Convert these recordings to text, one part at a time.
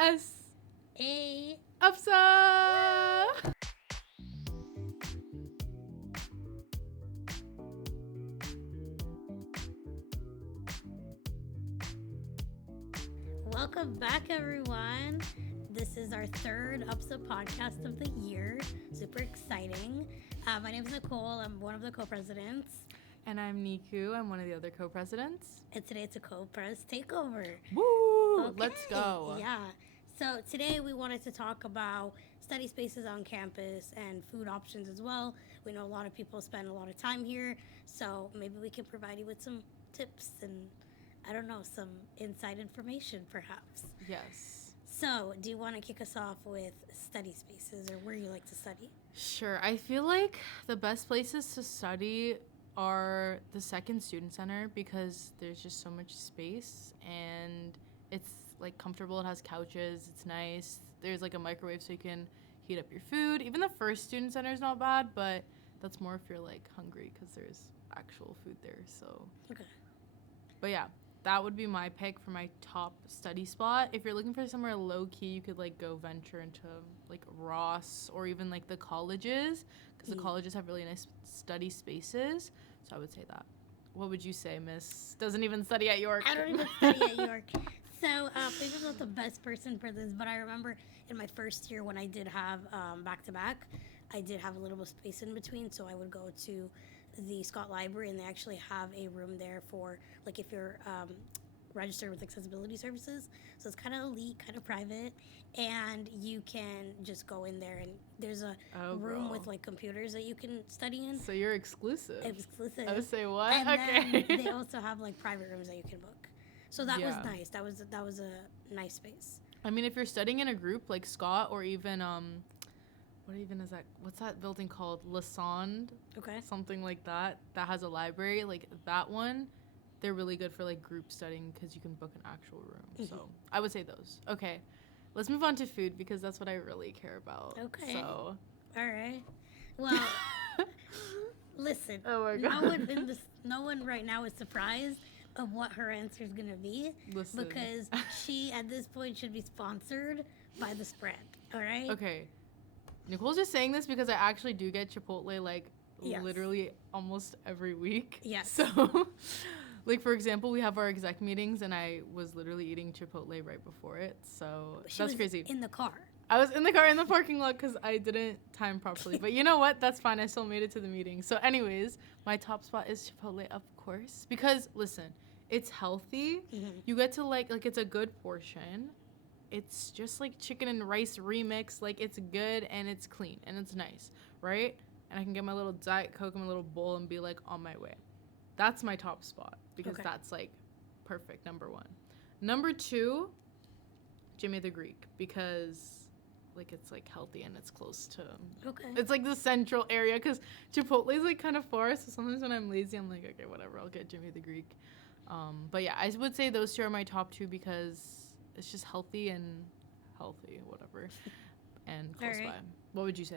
A. Upsa! Welcome back, everyone. This is our third UPSA podcast of the year. Super exciting. My name is Nicole. I'm one of the co-presidents. And I'm Nikou. I'm one of the other co-presidents. And today it's a co-pres takeover. Woo! Okay. Let's go. Yeah. So today we wanted to talk about study spaces on campus and food options as well. We know a lot of people spend a lot of time here, so maybe we can provide you with some tips and, I don't know, some inside information perhaps. Yes. So, do you want to kick us off with study spaces or where you like to study? Sure. I feel like the best places to study are the second student center because there's just so much space and it's like comfortable. It has couches. It's nice. There's like a microwave so you can heat up your food. Even the first student center is not bad, but that's more if you're like hungry because there's actual food there. So, Okay. but yeah. That would be my pick for my top study spot. If you're looking for somewhere low-key, you could, like, go venture into, like, Ross or even, like, the colleges because the colleges have really nice study spaces. So I would say that. What would you say, Miss? Doesn't even study at York. I don't even study at York. So maybe I'm not the best person for this, but I remember in my first year when I did have back-to-back, I did have a little bit of space in between, so I would go to the Scott Library, and they actually have a room there for, like, if you're registered with accessibility services. So it's kind of elite, kind of private, and you can just go in there, and there's a room with, like, computers that you can study in. So you're exclusive. Exclusive. I would say what? And okay. then they also have, like, private rooms that you can book. So that was nice. That was a nice space. I mean, if you're studying in a group like Scott or even what even is that? What's that building called? Lassonde? Okay. Something like that. That has a library. Like that one, they're really good for like group studying because you can book an actual room. Mm-hmm. So I would say those. Okay. Let's move on to food because that's what I really care about. Okay. So. All right. Well, listen. Oh my God. No one right now is surprised of what her answer is gonna be. Listen. Because she at this point should be sponsored by the spread. All right. Okay. Nicole's just saying this because I actually do get Chipotle like literally almost every week. Yes. So, like for example, we have our exec meetings and I was literally eating Chipotle right before it. So that's crazy. In the car. I was in the car in the parking lot because I didn't time properly. But you know what? That's fine. I still made it to the meeting. So anyways, my top spot is Chipotle, of course. Because listen, it's healthy. Mm-hmm. You get to like it's a good portion. It's just like chicken and rice remix. Like it's good and it's clean and it's nice, right? And I can get my little Diet Coke in my little bowl and be like on my way. That's my top spot because that's like perfect, number one. Number two, Jimmy the Greek because like it's like healthy and it's close to it's like the central area because Chipotle is like kind of far, so sometimes when I'm lazy I'm like okay whatever, I'll get Jimmy the Greek. But yeah, I would say those two are my top two because it's just healthy, whatever, and close by. What would you say?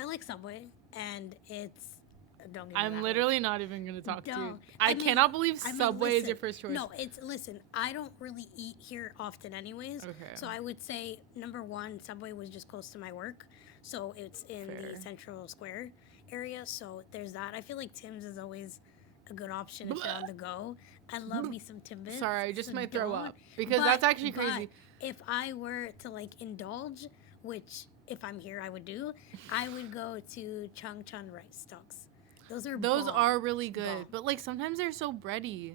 I like Subway, and it's don't. I'm literally not even gonna talk to you. I cannot believe Subway is your first choice. No, listen. I don't really eat here often, anyways. Okay. So I would say number one, Subway was just close to my work, so it's in the Central Square area. So there's that. I feel like Tim's is always a good option if you're on the go. I love me some Timbits. Sorry, I just might throw up because that's actually crazy. If I were to like indulge, which if I'm here I would do, I would go to Chung Chun rice dogs. Those are really good, but like sometimes they're so bready.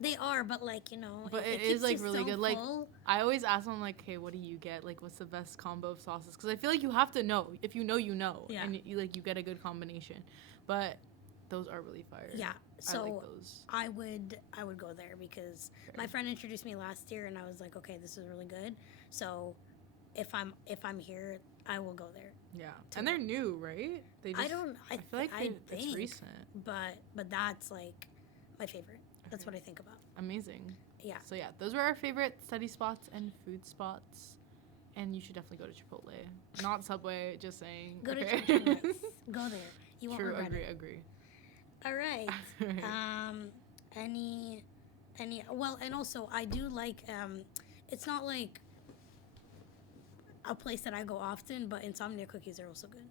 They are, but like you know, but it is like really good. Like I always ask them like, hey, what do you get? Like, what's the best combo of sauces? Because I feel like you have to know. If you know, you know, and you get a good combination. But those are really fire. Yeah. So I like those. I would go there because my friend introduced me last year and I was like, okay, this is really good. So if I'm here, I will go there. Yeah. And they're new, right? I feel like it's recent. But that's like my favorite. That's what I think about. Amazing. Yeah. So yeah, those were our favorite study spots and food spots. And you should definitely go to Chipotle. Not Subway, just saying. Go to Chipotle. Go there. You won't regret it. Agree. All right. Well, and also I do like it's not like a place that I go often, but Insomnia cookies are also good.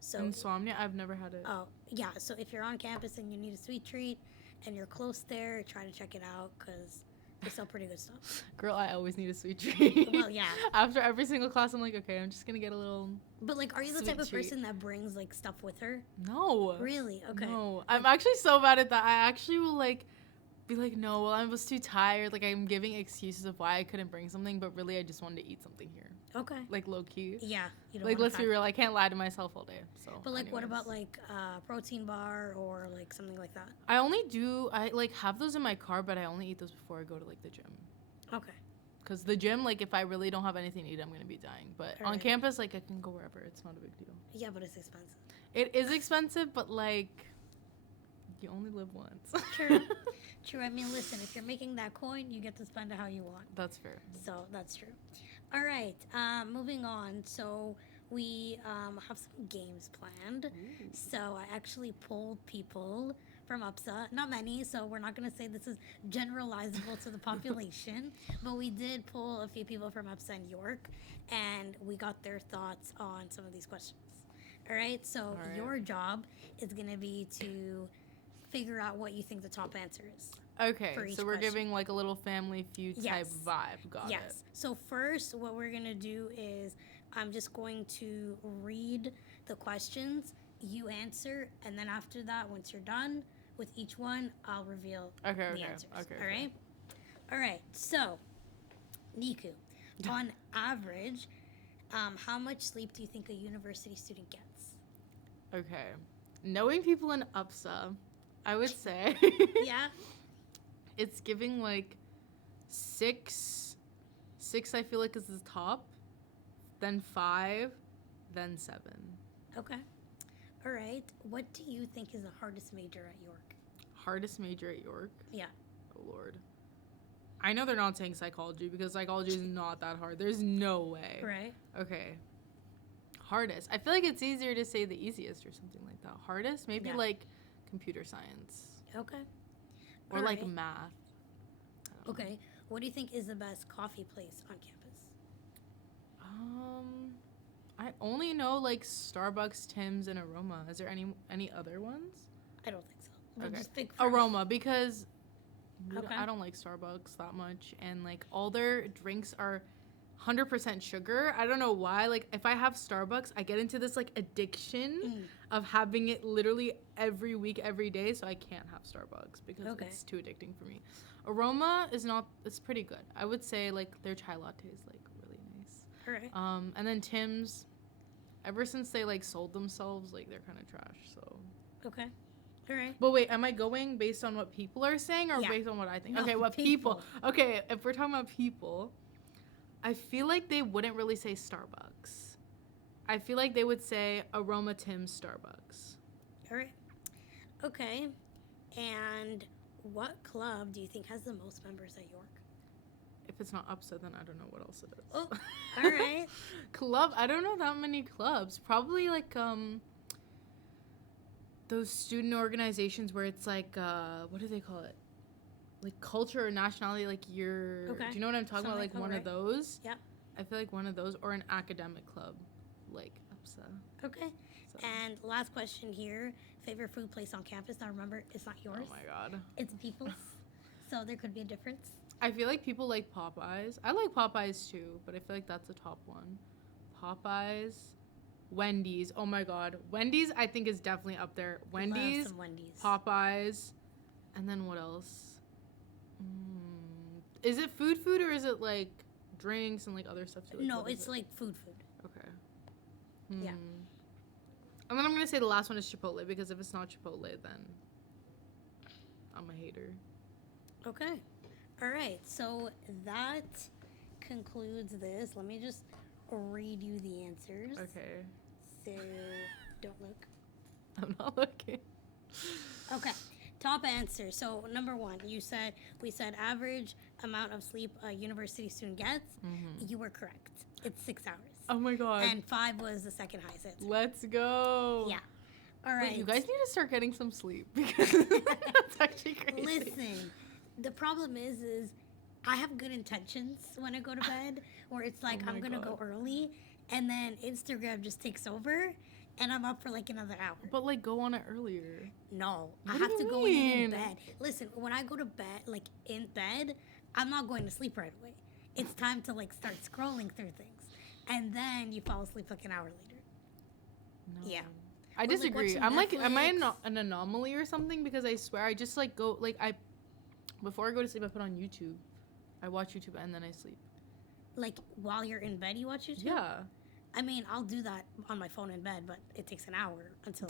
So Insomnia, I've never had it. oh yeah, so if you're on campus and you need a sweet treat and you're close there, try to check it out because they sell pretty good stuff. Girl, I always need a sweet treat. Well, yeah. After every single class, I'm like, okay, I'm just gonna get a little. But like, are you the Sweet type of treat. person that brings like stuff with her? No. Really? Okay. No. I'm actually so bad at that. I actually will like be like, no, well, I was too tired. Like, I'm giving excuses of why I couldn't bring something, but really, I just wanted to eat something here. Okay. Like, low key. Yeah. You don't Like, wanna let's be pack- real. I can't lie to myself all day. So. But like, what anyways. about like protein bar or like something like that? I like have those in my car, but I only eat those before I go to like the gym. Okay. Because the gym, like, if I really don't have anything to eat, I'm going to be dying. But on Alright. campus, like, I can go wherever. It's not a big deal. Yeah, but it's expensive. It is expensive, but, like, you only live once. True. True. I mean, listen, if you're making that coin, you get to spend it how you want. That's fair. So that's true. All right. Moving on. So we have some games planned. Ooh. So I actually pulled people from UPSA. Not many, so we're not going to say this is generalizable to the population. But we did pull a few people from UPSA and York, and we got their thoughts on some of these questions. All right. So All right. your job is going to be to figure out what you think the top answer is. Okay, For each so we're question. giving, like, a little Family Feud type Yes. vibe. Got Yes. it. So first, what we're gonna do is I'm just going to read the questions. You answer, and then after that, once you're done with each one, I'll reveal Okay, the okay. answers. Okay. All right. All right. So, Nikou, on average, how much sleep do you think a university student gets? Okay. Knowing people in UPSA, I would say Yeah. it's giving, like, 6. 6, I feel like, is the top. Then 5. Then 7. Okay. All right. What do you think is the hardest major at York? Hardest major at York? Yeah. Oh, Lord. I know they're not saying psychology because psychology is not that hard. There's no way. Right. Okay. Hardest. I feel like it's easier to say the easiest or something like that. Hardest? Maybe, Yeah. like, computer science. Okay. Or, All like, right. math. I don't know. Okay. What do you think is the best coffee place on campus? I only know, like, Starbucks, Tim's, and Aroma. Is there any other ones? I don't think so. But Okay. just pick first. Aroma, because Okay. I don't like Starbucks that much, and, like, all their drinks are 100% sugar. I don't know why. Like, if I have Starbucks, I get into this, like, addiction Mm. of having it literally every week, every day, so I can't have Starbucks because Okay. it's too addicting for me. Aroma is not, it's pretty good. I would say, like, their chai latte is, like, really nice. All right. And then Tim's, ever since they, like, sold themselves, like, they're kind of trash, so. Okay. All right. But wait, am I going based on what people are saying or Yeah. based on what I think? No, Okay, what people. Okay, if we're talking about people, I feel like they wouldn't really say Starbucks. I feel like they would say Aroma Tim's Starbucks. All right. Okay. And what club do you think has the most members at York? If it's not UPSA, then I don't know what else it is. Oh, all right. Club, I don't know that many clubs. Probably like those student organizations where it's like what do they call it? Like culture or nationality, like your Okay. do you know what I'm talking about? Something- Like one of alright. those? Yep. I feel like one of those or an academic club like UPSA. Okay. So. And last question here. Favorite food place on campus? Now remember, it's not yours. Oh my god. It's people's. So there could be a difference. I feel like people like Popeyes. I like Popeyes too, but I feel like that's the top one. Popeyes, Wendy's. Oh my god. Wendy's I think is definitely up there. Wendy's, Love some Wendy's. Popeyes, and then what else? Is it food or is it like drinks and like other stuff too? Like, No, what is it's it? like food. Okay. Yeah. And then I'm gonna say the last one is Chipotle because if it's not Chipotle, then I'm a hater. Okay. All right. So that concludes this. Let me just read you the answers. Okay. So don't look. I'm not looking. Okay. Top answer. So number one, we said average amount of sleep a university student gets. You were correct. It's 6 hours. Oh my god. And 5 was the second highest answer. Let's go. Yeah. All right. Wait, you guys need to start getting some sleep because that's actually crazy. Listen, the problem is I have good intentions when I go to bed, where it's like Oh my I'm gonna God. go early, and then Instagram just takes over, and I'm up for like another hour. But like, go on it earlier. No, What I do have to you go in mean? bed. Listen, when I go to bed, like in bed, I'm not going to sleep right away. It's time to like start scrolling through things, and then you fall asleep like an hour later. No. Yeah. I Or, like, disagree. watching I'm like, am I Netflix. an anomaly or something? Because I swear, I just like go like before I go to sleep, I put on YouTube. I watch YouTube and then I sleep. Like while you're in bed, you watch YouTube. Yeah. I mean, I'll do that on my phone in bed, but it takes an hour until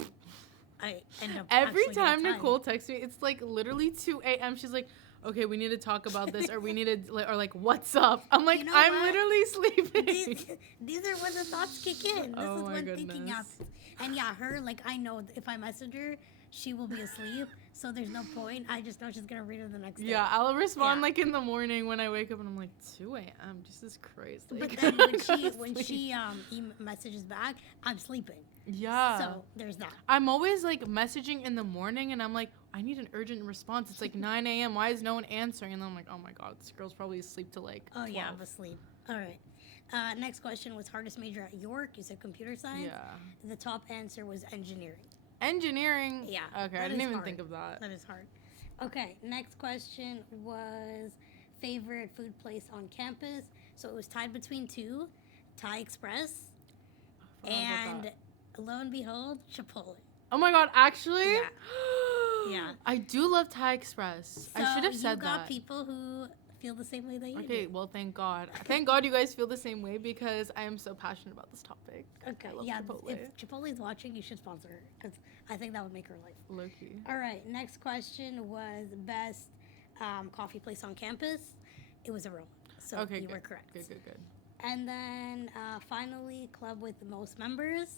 I end up. Every actually getting time time. Nicole texts me, it's like literally 2 a.m. She's like, okay, we need to talk about this, or we need to, or like, what's up? I'm like, You know I'm what? literally sleeping. These are when the thoughts kick in. This Oh is my when thinking goodness. happens. And yeah, her, like, I know if I message her, she will be asleep. So there's no point. I just know she's going to read it the next day. Yeah, I'll respond Yeah. like in the morning when I wake up, and I'm like, 2 a.m. Jesus Christ. But Like, then I when gotta she sleep. messages back, I'm sleeping. Yeah. So there's that. I'm always like messaging in the morning, and I'm like, I need an urgent response. It's like 9 a.m. Why is no one answering? And then I'm like, oh my god, this girl's probably asleep till like 12. Oh, yeah, I'm asleep. All right. Next question was hardest major at York. You said computer science. Yeah. The top answer was engineering. Engineering. Yeah, Okay, I that didn't is even hard. think of that. That is hard. Okay, next question was favorite food place on campus. So it was tied between two, Thai Express, I forgot about and that. lo and behold, Chipotle. Oh my god, actually? Yeah. Yeah. I do love Thai Express. So I should have said you got that. people who feel the same way that you Okay, do. well, thank God. Thank God you guys feel the same way, because I am so passionate about this topic. Okay, I love yeah. Chipotle. If Chipotle's watching, you should sponsor her because I think that would make her life. Low-key. All right, next question was best coffee place on campus. It was Aroma. So Okay, you good. were correct. Good. And then finally, club with the most members,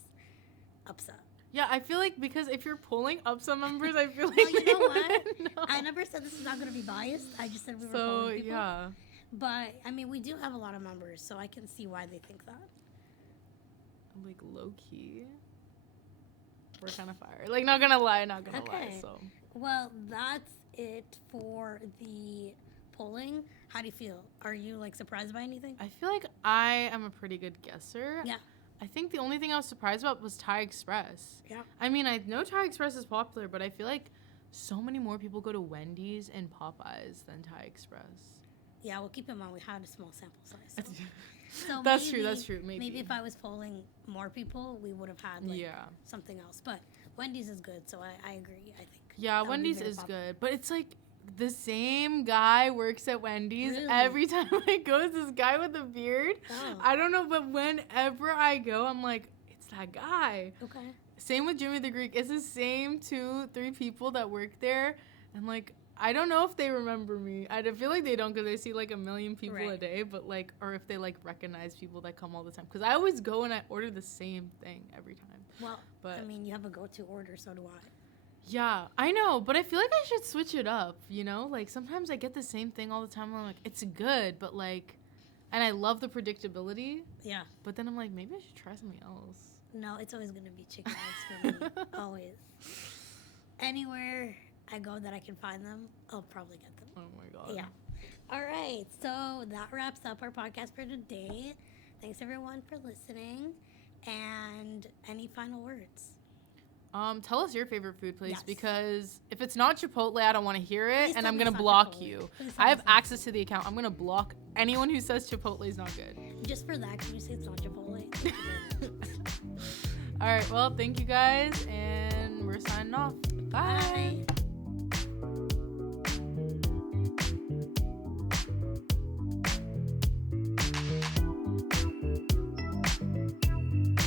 Upsa. Yeah, I feel like because if you're pulling up some members, I feel like Well, you they know what? wouldn't know. I never said this is not going to be biased. I just said we were So, following people. yeah. But, I mean, we do have a lot of members, so I can see why they think that. Like, low-key. We're kind of fire. Like, not gonna lie, Okay. so. Well, that's it for the polling. How do you feel? Are you, like, surprised by anything? I feel like I am a pretty good guesser. Yeah. I think the only thing I was surprised about was Thai Express. Yeah. I mean, I know Thai Express is popular, but I feel like so many more people go to Wendy's and Popeyes than Thai Express. Yeah, well, keep in mind we had a small sample size. So That's true. Maybe if I was polling more people, we would have had like Yeah. something else. But Wendy's is good, so I agree. I think. Yeah, that would be Wendy's very is popular. good, but it's like the same guy works at Wendy's. Really? Every time I go, it's this guy with a beard. Oh. I don't know, but whenever I go, I'm like, it's that guy. Okay. Same with Jimmy the Greek. It's the same 2-3 people that work there. And like, I don't know if they remember me. I feel like they don't because they see like a million people a Right. day. But like, or if they like recognize people that come all the time. Because I always go and I order the same thing every time. Well, But I mean, you have a go-to order, so do I. yeah, I know. But I feel like I should switch it up. You know, like sometimes I get the same thing all the time. And I'm like, it's good, but like, and I love the predictability. Yeah. But then I'm like, maybe I should try something else. No, it's always gonna be chicken eggs for me. Always. Anywhere I go that I can find them, I'll probably get them. Oh my god. Yeah. All right. So that wraps up our podcast for today. Thanks everyone for listening. And any final words? Tell us your favorite food place, Yes. because if it's not Chipotle, I don't want to hear it, Please and tell I'm me gonna it's not block Chipotle. you. Please tell I me have it's not access to the account. I'm gonna block anyone who says Chipotle is not good. Just for that, can you say it's not Chipotle? All right. Well, thank you guys, and we're signing off. Bye. Bye.